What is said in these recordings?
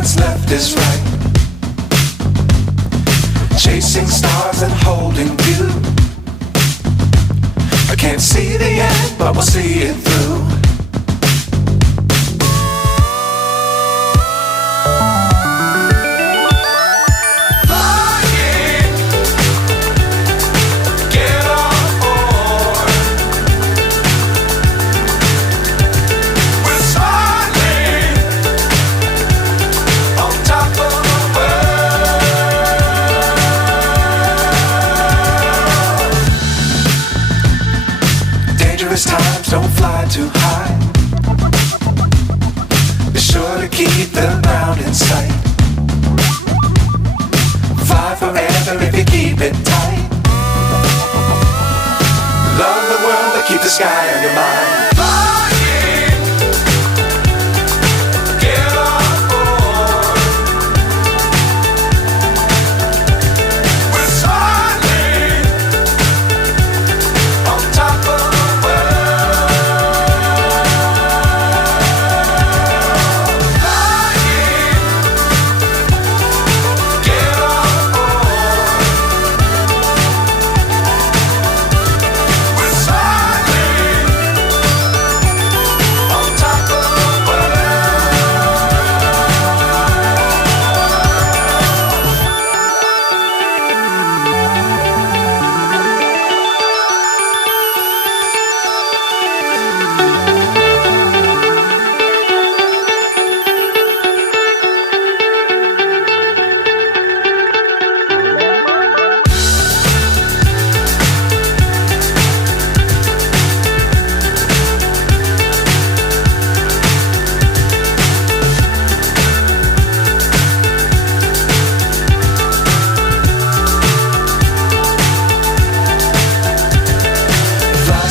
what's left is right. Chasing stars and holding you. I can't see the end, but we'll see it through. Times don't fly too high. Be sure to keep the ground in sight. Fly forever if you keep it tight. Love the world but keep the sky on your mind.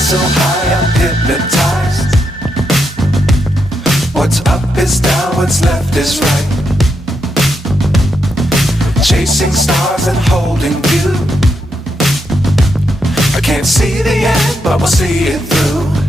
So high I'm hypnotized. What's up is down, what's left is right. Chasing stars and holding you. I can't see the end, but we'll see it through.